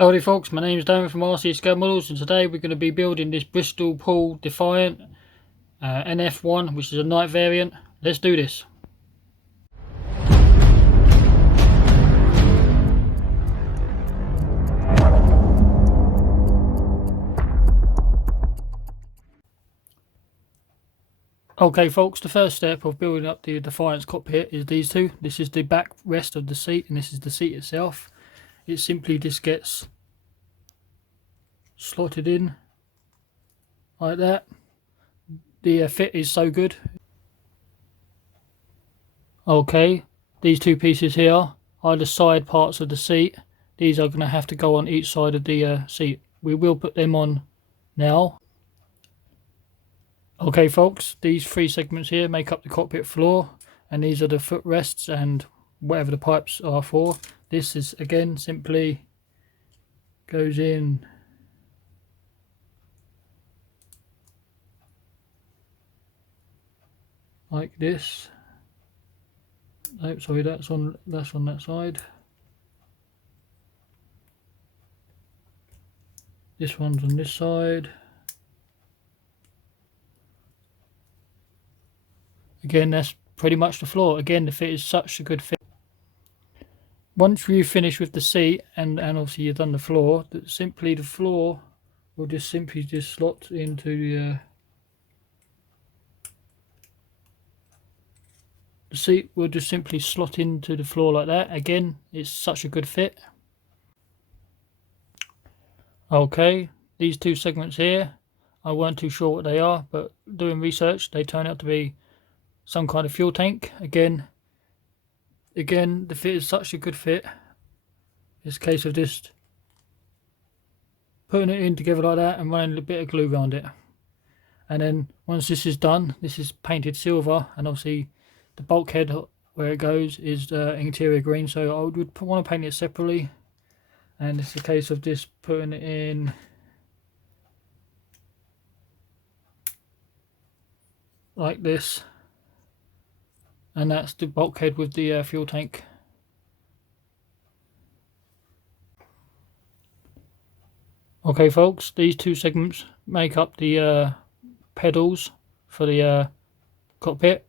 Howdy folks, my name is Darren from RC Scale Models, and today we're going to be building this Boulton-Paul Defiant NF.1, which is a night variant. Let's do this. Okay folks, the first step of building up the Defiant's cockpit is these two. This is the back rest of the seat and this is the seat itself. It simply just gets slotted in like that. The fit is so good. Okay, these two pieces here are the side parts of the seat. These are going to have to go on each side of the seat. We will put them on now. Okay folks, these three segments here make up the cockpit floor, and these are the footrests and whatever the pipes are for. This is again simply goes in like this. Oh, sorry, that's on that side. This one's on this side. Again, that's pretty much the floor. Again, the fit is such a good fit. Once you finish with the seat and obviously you've done the floor, the floor will just simply slot into the seat will just simply slot into the floor like that. Again, it's such a good fit. Okay, these two segments here, I weren't too sure what they are, but doing research, they turn out to be some kind of fuel tank. Again, the fit is such a good fit. It's a case of just putting it in together like that and running a bit of glue around it. And then once this is done, this is painted silver, and obviously the bulkhead where it goes is interior green, so I would want to paint it separately. And it's a case of just putting it in like this, and that's the bulkhead with the fuel tank. Okay folks, these two segments make up the pedals for the cockpit.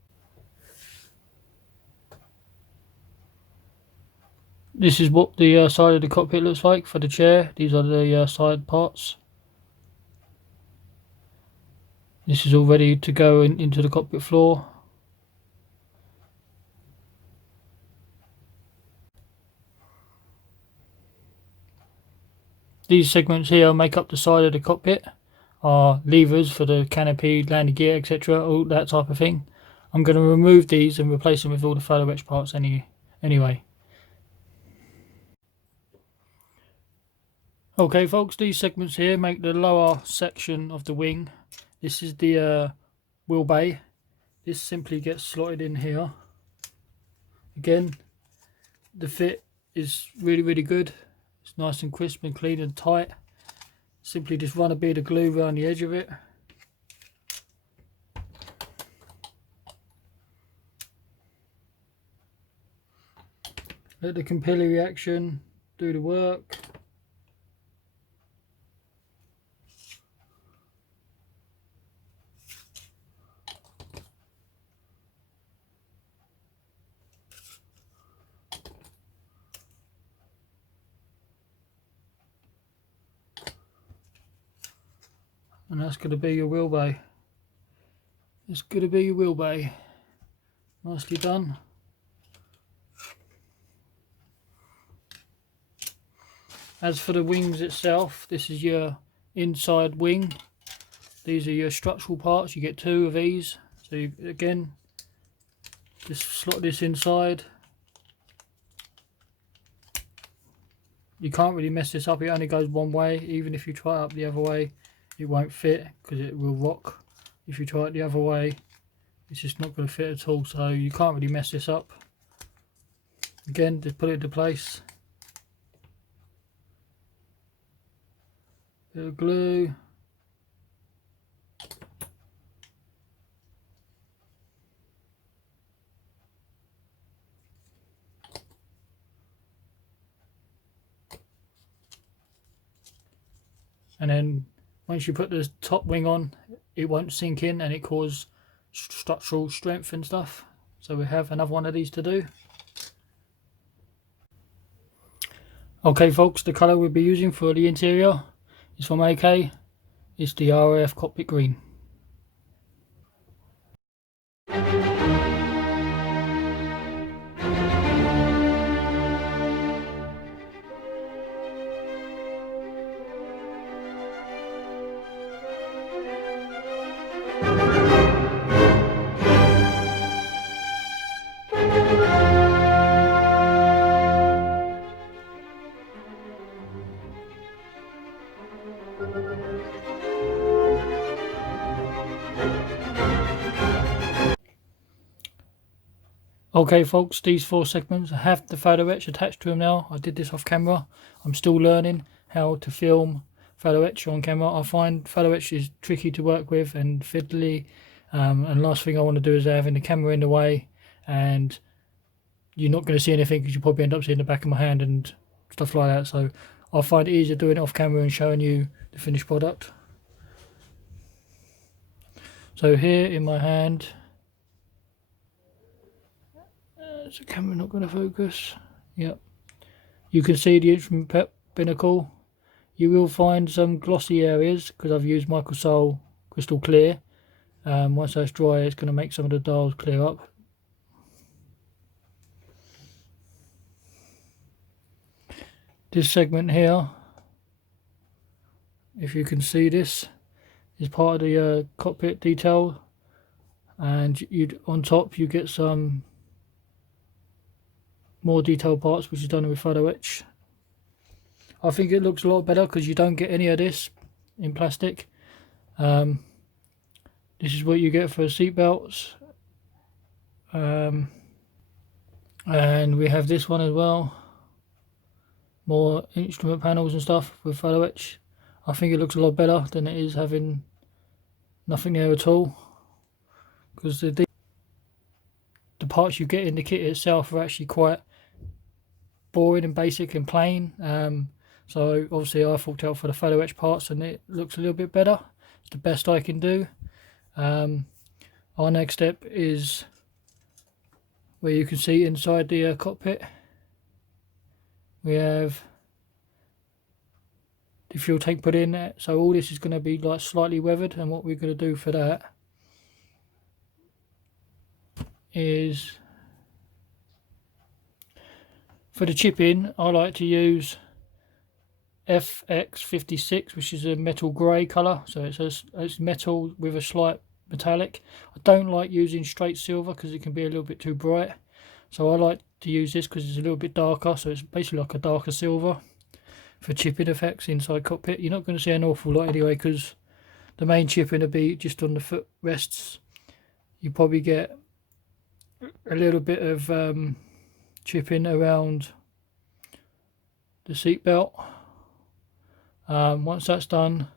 This is what the side of the cockpit looks like for the chair. These are the side parts. This is all ready to go into the cockpit floor. These segments here make up the side of the cockpit, are levers for the canopy, landing gear, etc., all that type of thing. I'm going to remove these and replace them with all the photo etch parts anyway. Okay folks, these segments here make the lower section of the wing. This is the wheel bay. This simply gets slotted in here. Again, the fit is really good. It's nice and crisp and clean and tight. Simply just run a bit of glue around the edge of it. Let the capillary action do the work. And that's going to be your wheel bay. It's going to be your wheel bay. Nicely done. As for the wings itself, this is your inside wing. These are your structural parts. You get two of these. So you, again, just slot this inside. You can't really mess this up. It only goes one way. Even if you try it up the other way, it won't fit because it will rock. If you try it the other way, it's just not going to fit at all, so you can't really mess this up. Again, just put it into place. Bit of glue. and then once you put the top wing on, it won't sink in and it causes structural strength and stuff. So we have another one of these to do. Okay folks, the colour we'll be using for the interior is from AK. It's the RAF Cockpit Green. Okay folks, these 4 segments have the photo etch attached to them now. I did this off camera. I'm still learning how to film photo etch on camera. I find photo etch is tricky to work with and fiddly, and last thing I want to do is having the camera in the way and you're not going to see anything because you probably end up seeing the back of my hand and stuff like that. So I find it easier doing it off camera and showing you the finished product. So here in my hand, is the camera not going to focus? Yep. You can see the instrument binnacle. You will find some glossy areas because I've used Microsol Crystal Clear. Once that's dry, it's going to make some of the dials clear up. This segment here, if you can see this, is part of the cockpit detail, and on top you get some more detailed parts which is done with photo etch. I think it looks a lot better because you don't get any of this in plastic. This is what you get for seat belts, and we have this one as well, more instrument panels and stuff with photo etch. I think it looks a lot better than it is having nothing there at all, because the parts you get in the kit itself are actually quite boring and basic and plain. So obviously I forked out for the photo etch parts and it looks a little bit better. It's the best I can do. Our next step is where you can see inside the cockpit we have the fuel tank put in there. So all this is going to be like slightly weathered, and what we're going to do for that is, for the chipping, I like to use FX56, which is a metal grey colour, so it's metal with a slight metallic. I don't like using straight silver because it can be a little bit too bright, so I like to use this because it's a little bit darker, so it's basically like a darker silver for chipping effects inside cockpit. You're not going to see an awful lot anyway because the main chipping will be just on the footrests. You probably get a little bit of chipping around the seat belt. Once that's done,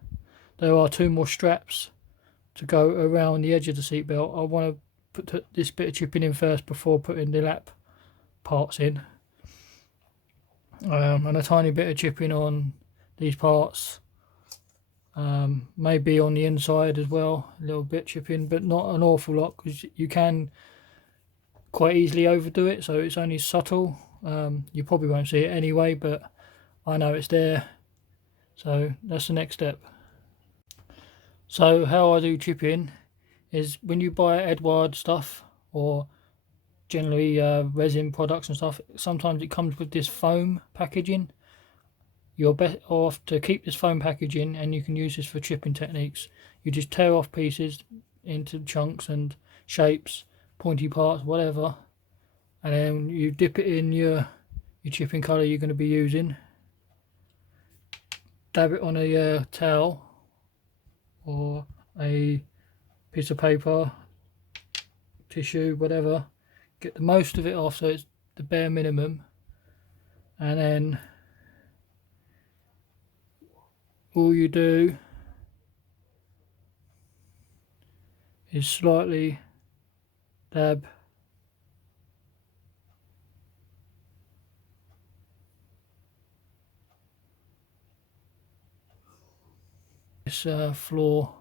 there are 2 more straps to go around the edge of the seat belt. I want to put this bit of chipping in first before putting the lap parts in, and a tiny bit of chipping on these parts, maybe on the inside as well, a little bit chipping, but not an awful lot because you can quite easily overdo it, so it's only subtle. You probably won't see it anyway, but I know it's there, so that's the next step. So how I do chipping is, when you buy Edward stuff or generally resin products and stuff, sometimes it comes with this foam packaging. You're better off to keep this foam packaging, and you can use this for chipping techniques. You just tear off pieces into chunks and shapes, pointy parts, whatever, and then you dip it in your chipping colour you're going to be using, dab it on a towel or a piece of paper, tissue, whatever, get the most of it off so it's the bare minimum, and then all you do is slightly dab this floor.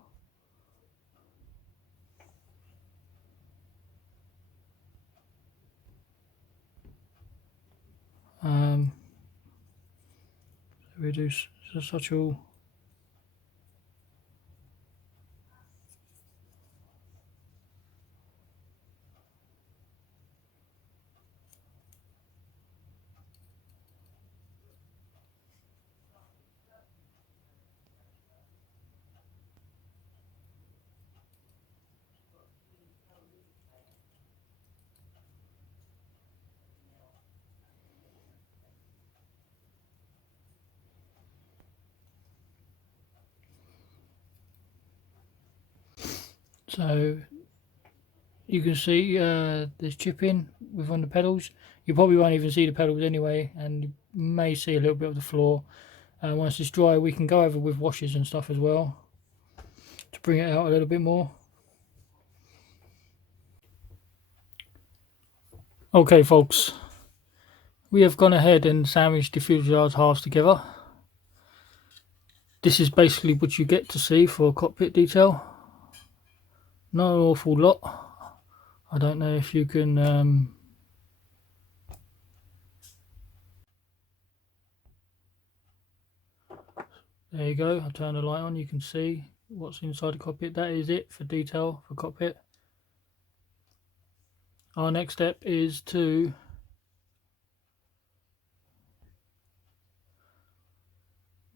Reduce such all. So you can see there's chipping within the pedals. You probably won't even see the pedals anyway, and you may see a little bit of the floor. Once it's dry, we can go over with washes and stuff as well to bring it out a little bit more. Okay folks, we have gone ahead and sandwiched the fuselage halves together. This is basically what you get to see for cockpit detail. Not an awful lot. I don't know if you can there you go, I'll turn the light on, you can see what's inside the cockpit. That is it for detail for cockpit. Our next step is to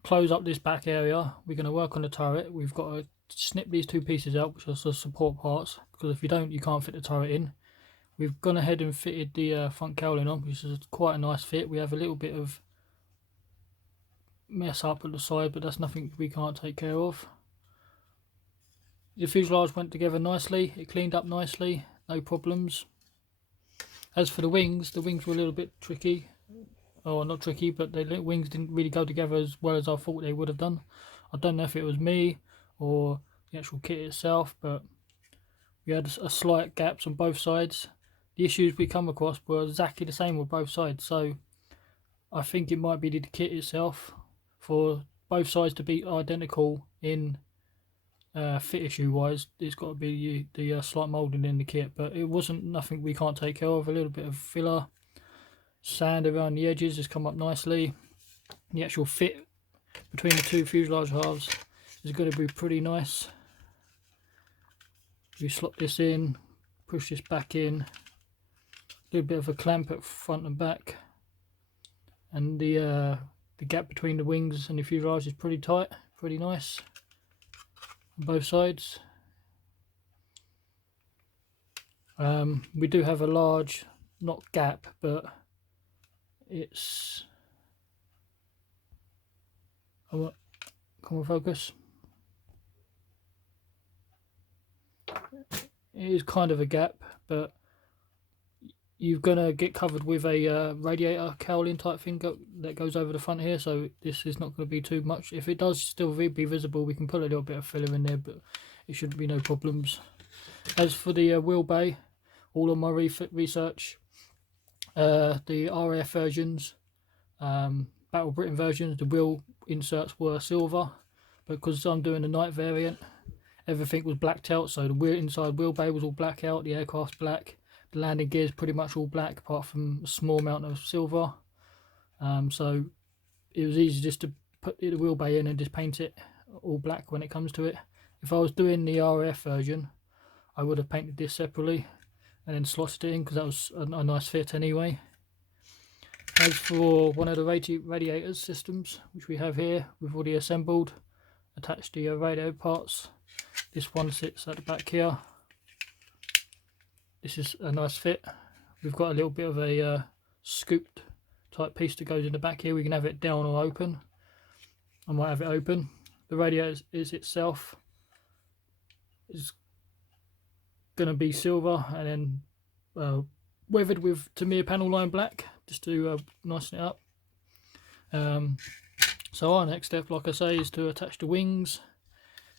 close up this back area. We're going to work on the turret. We've got to snip these two pieces out, which are the support parts, because if you don't, you can't fit the turret in. We've gone ahead and fitted the front cowling on, which is quite a nice fit. We have a little bit of mess up at the side, but that's nothing we can't take care of. The fuselage went together nicely, it cleaned up nicely, no problems. As for the wings were a little bit tricky. Or not tricky, but the wings didn't really go together as well as I thought they would have done. I don't know if it was me or the actual kit itself, but we had a slight gaps on both sides. The issues we come across were exactly the same on both sides, so I think it might be the kit itself. For both sides to be identical in fit issue wise, it's got to be the slight moulding in the kit, but it wasn't nothing we can't take care of. A little bit of filler sand around the edges has come up nicely. The actual fit between the two fuselage halves is going to be pretty nice. We slot this in, push this back in, a little bit of a clamp at front and back, and the gap between the wings and the fuselage is pretty tight, pretty nice on both sides. We do have a large, not gap, but it's, come on focus, it is kind of a gap, but you're gonna get covered with a radiator cowling type thing that goes over the front here, so this is not going to be too much. If it does still be visible, we can put a little bit of filler in there, but it shouldn't be no problems. As for the wheel bay, all of my research, the RAF versions, Battle Britain versions, the wheel inserts were silver, but because I'm doing the night variant, everything was blacked out, so the inside wheel bay was all black out, the aircraft's black, the landing gear is pretty much all black apart from a small amount of silver. So it was easy just to put the wheel bay in and just paint it all black when it comes to it. If I was doing the RAF version, I would have painted this separately and then slotted it in, because that was a nice fit anyway. As for one of the radiator systems, which we have here, we've already assembled, attached the radio parts. This one sits at the back here. This is a nice fit. We've got a little bit of a scooped type piece that goes in the back here. We can have it down or open. I might have it open. The radiator is itself is going to be silver and then weathered with Tamiya panel line black, just to nicen it up. So our next step, like I say, is to attach the wings,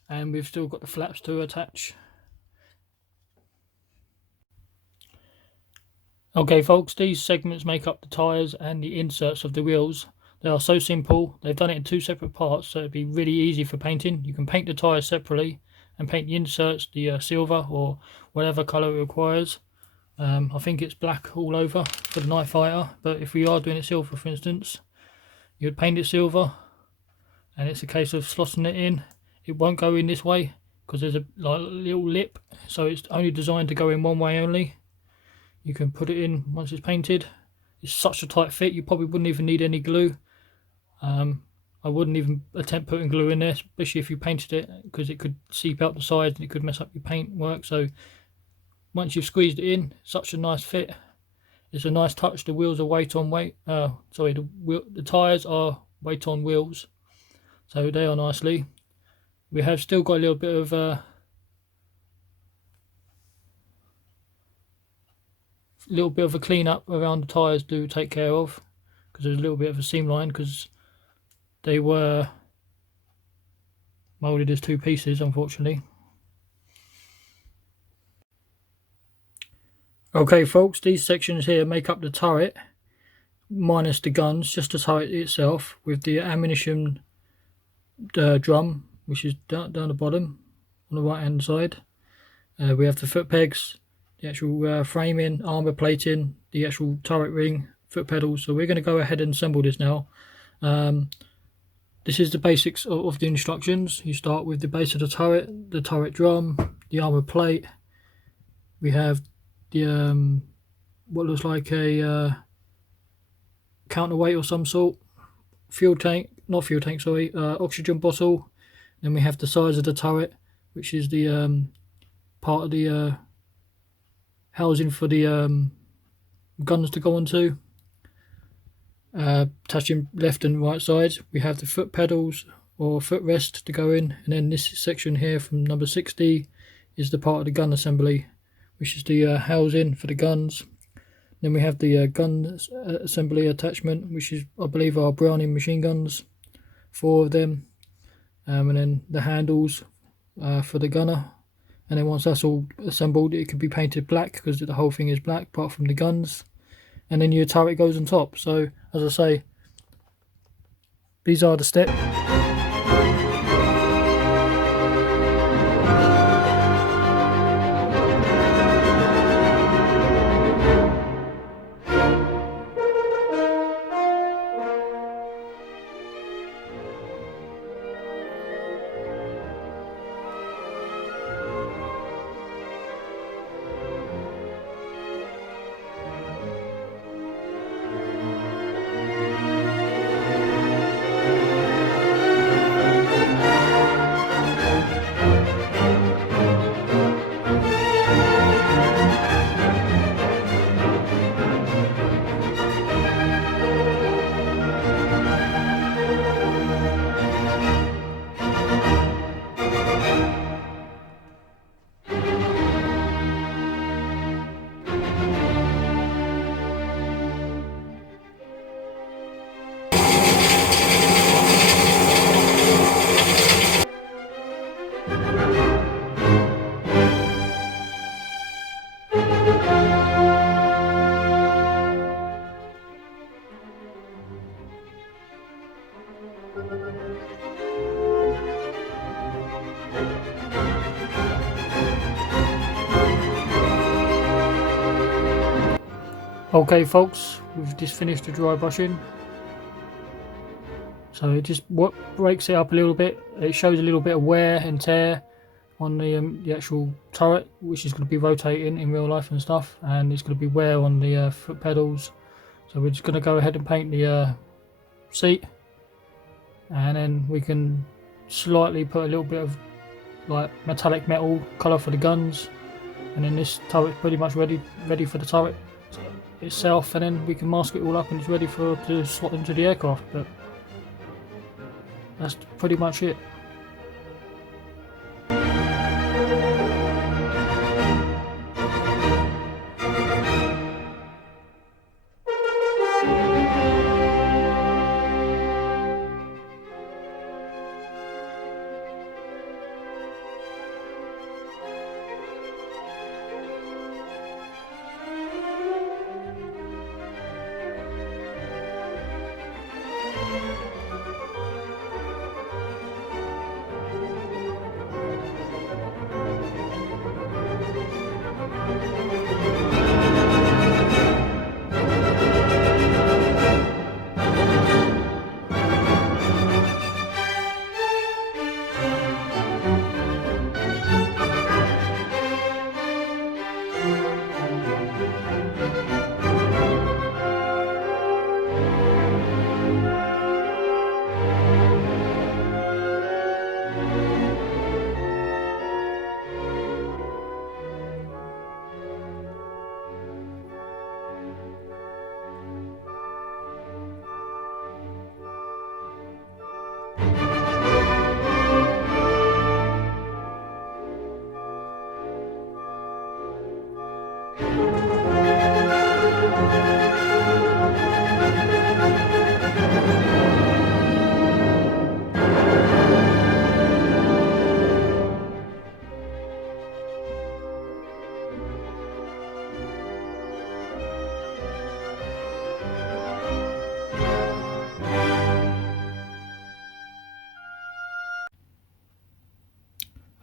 and we've still got the flaps to attach. Okay folks, these segments make up the tyres and the inserts of the wheels. They are so simple. They've done it in 2 separate parts, so it'd be really easy for painting. You can paint the tyres separately and paint the inserts the silver or whatever colour it requires. I think it's black all over for the Night Fighter, but if we are doing it silver, for instance, you'd paint it silver, and it's a case of slotting it in. It won't go in this way because there's a little lip, so it's only designed to go in one way only. You can put it in once it's painted. It's such a tight fit, you probably wouldn't even need any glue. I wouldn't even attempt putting glue in there, especially if you painted it, because it could seep out the sides and it could mess up your paint work. So once you've squeezed it in, such a nice fit. It's a nice touch. The wheels are weight on weight. The tyres are weight on wheels, so they are nicely. We have still got a little bit of a clean up around the tyres to take care of, because there's a little bit of a seam line because they were moulded as 2 pieces, unfortunately. Okay folks, these sections here make up the turret minus the guns, just the turret itself, with the ammunition drum, which is down the bottom on the right hand side. We have the foot pegs, the actual framing, armour plating, the actual turret ring, foot pedals. So we're going to go ahead and assemble this now. This is the basics of the instructions. You start with the base of the turret drum, the armour plate. We have the what looks like a counterweight or some sort, oxygen bottle. Then we have the size of the turret, which is the part of the housing for the guns to go onto. Touching left and right sides, we have the foot pedals or footrest to go in, and then this section here from number 60 is the part of the gun assembly, which is the housing for the guns. Then we have the gun assembly attachment, which is, I believe, our Browning machine guns, 4 of them, and then the handles for the gunner. And then once that's all assembled, it could be painted black because the whole thing is black apart from the guns. And then your turret goes on top. So as I say, these are the steps. Okay folks, we've just finished the dry brushing, so it just breaks it up a little bit. It shows a little bit of wear and tear on the actual turret, which is going to be rotating in real life and stuff, and it's going to be wear on the foot pedals. So we're just going to go ahead and paint the seat, and then we can slightly put a little bit of like metallic metal colour for the guns, and then this turret's pretty much ready for the turret itself, and then we can mask it all up and it's ready to slot into the aircraft. But that's pretty much it.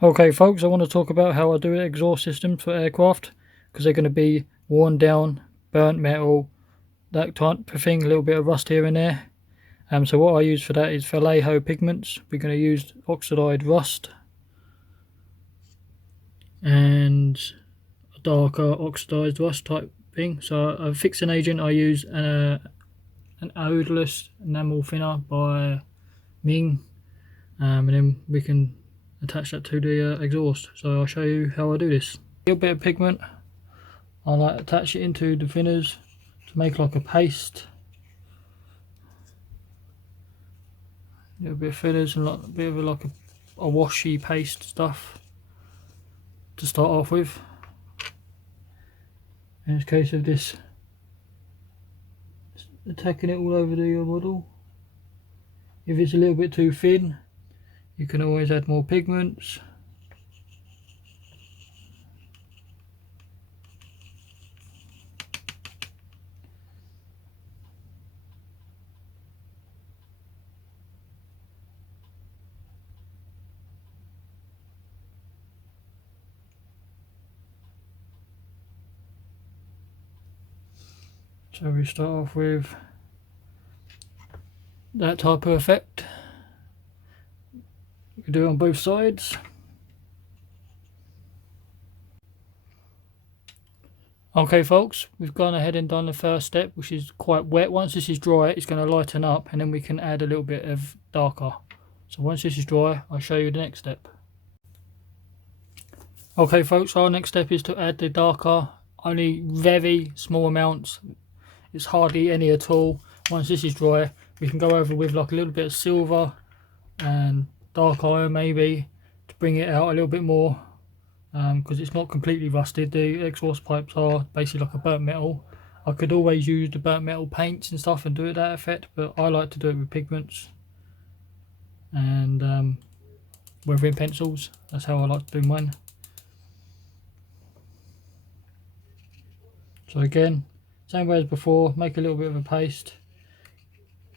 Okay folks, I want to talk about how I do exhaust systems for aircraft, because they're going to be worn down, burnt metal, that type of thing, a little bit of rust here and there. So what I use for that is Vallejo pigments. We're going to use oxidized rust and a darker oxidized rust type thing. So a fixing agent, I use an odorless enamel thinner by Ming, and then we can attach that to the exhaust. So I'll show you how I do this. A little bit of pigment, I like attach it into the thinners to make like a paste. A little bit of thinners and like a bit of like a washy paste stuff to start off with. In this case of this, attacking it all over the model. If it's a little bit too thin, you can always add more pigments. So we start off with that type of effect. You can do it on both sides. Okay folks, we've gone ahead and done the first step, which is quite wet. Once this is dry, it's going to lighten up, and then we can add a little bit of darker. So once this is dry, I'll show you the next step. Okay folks, our next step is to add the darker, only very small amounts. It's hardly any at all. Once this is dry, we can go over with like a little bit of silver and dark iron maybe to bring it out a little bit more, because it's not completely rusted. The exhaust pipes are basically like a burnt metal. I could always use the burnt metal paints and stuff and do it that effect, but I like to do it with pigments and weathering pencils. That's how I like to do mine. So again, same way as before, make a little bit of a paste.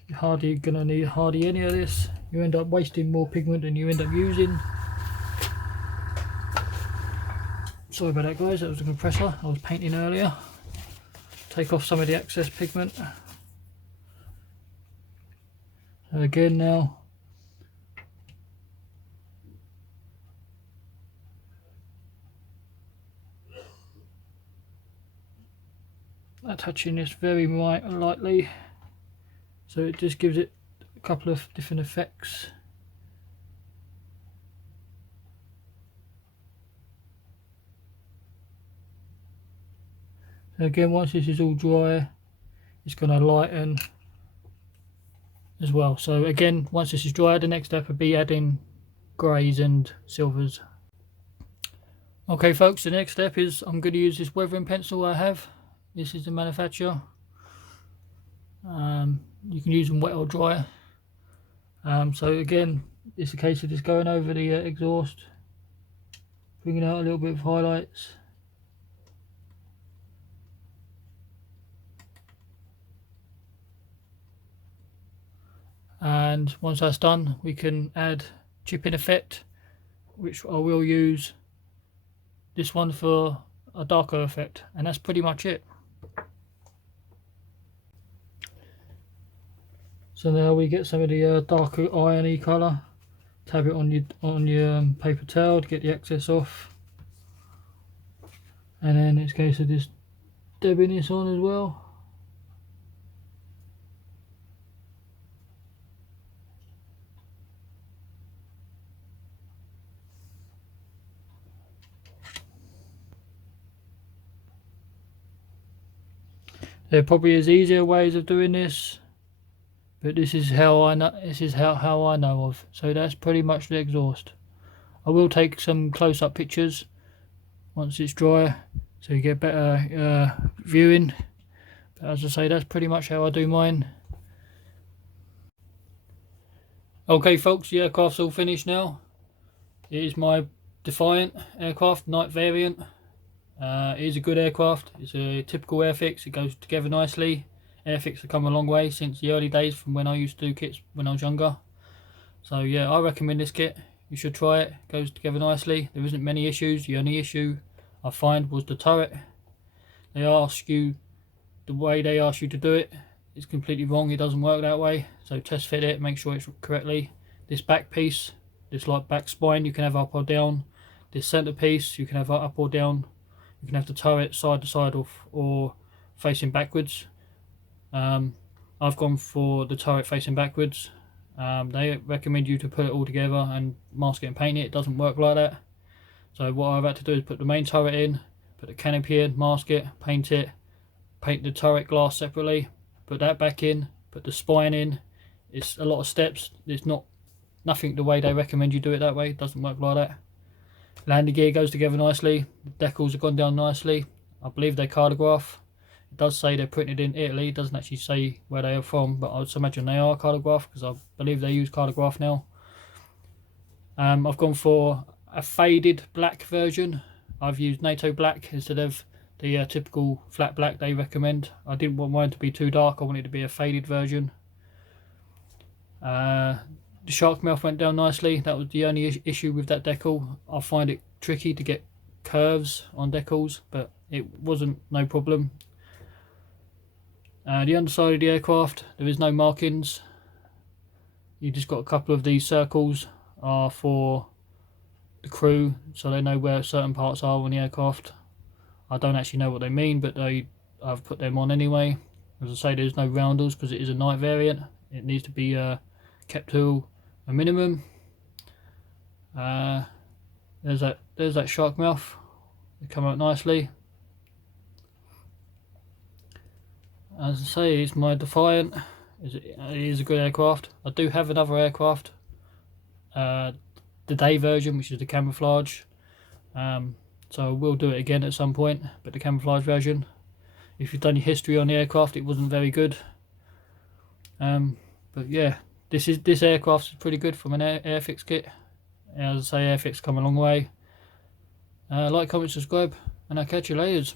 You're hardly going to need any of this. You end up wasting more pigment than you end up using. Sorry about that guys, that was the compressor I was painting earlier. Take off some of the excess pigment. So again now, touching this very lightly, so it just gives it a couple of different effects. So again, once this is all dry, it's going to lighten as well. So again, once this is dry, the next step would be adding greys and silvers. Okay folks, the next step is I'm going to use this weathering pencil I have. This is the manufacturer. You can use them wet or dry. So again, it's a case of just going over the exhaust, bringing out a little bit of highlights. And once that's done, we can add chipping effect, which I will use this one for a darker effect, and that's pretty much it. So now we get some of the darker irony colour. Tab it on your paper towel to get the excess off, and then it's a case of just dabbing this on as well. There probably is easier ways of doing this, but this is how I know. This is how I know of. So that's pretty much the exhaust. I will take some close-up pictures once it's dry, so you get better viewing. But as I say, that's pretty much how I do mine. Okay, folks, the aircraft's all finished now. It is my Defiant aircraft, night variant. It is a good aircraft. It's a typical Airfix. It goes together nicely. Airfix have come a long way since the early days from when I used to do kits when I was younger. So yeah, I recommend this kit. You should try it. Goes together nicely. There isn't many issues. The only issue I find was the turret. They ask you, the way they ask you to do it is completely wrong. It doesn't work that way. So test fit it, make sure it's correctly. This back piece, this like back spine, you can have up or down. This center piece, you can have up or down. You can have the turret side to side or facing backwards. I've gone for the turret facing backwards. They recommend you to put it all together and mask it and paint it. It doesn't work like that. So what I've had to do is put the main turret in, put the canopy in, mask it, paint the turret glass separately, put that back in, put the spine in. It's a lot of steps. It's nothing the way they recommend you do it that way. It doesn't work like that. Landing gear goes together nicely. The decals have gone down nicely. I believe they're cardograph. It does say they're printed in Italy. It doesn't actually say where they are from, but I would imagine they are cardograph because I believe they use cardograph now. I've gone for a faded black version. I've used NATO black instead of the typical flat black they recommend. I didn't want mine to be too dark. I wanted it to be a faded version. The shark mouth went down nicely. That was the only issue with that decal. I find it tricky to get curves on decals, but it wasn't no problem. The underside of the aircraft, there is no markings. You just got a couple of these circles are for the crew, so they know where certain parts are on the aircraft. I don't actually know what they mean, but I've put them on anyway. As I say, there's no roundels because it is a night variant. It needs to be kept to a minimum. There's that shark mouth. They come out nicely. As I say, it's my Defiant. It is a good aircraft. I do have another aircraft, the day version, which is the camouflage. So I will do it again at some point, but the camouflage version. If you've done your history on the aircraft, it wasn't very good. But yeah, this aircraft is pretty good from an Airfix kit. As I say, Airfix come a long way. Like, comment, subscribe, and I'll catch you later.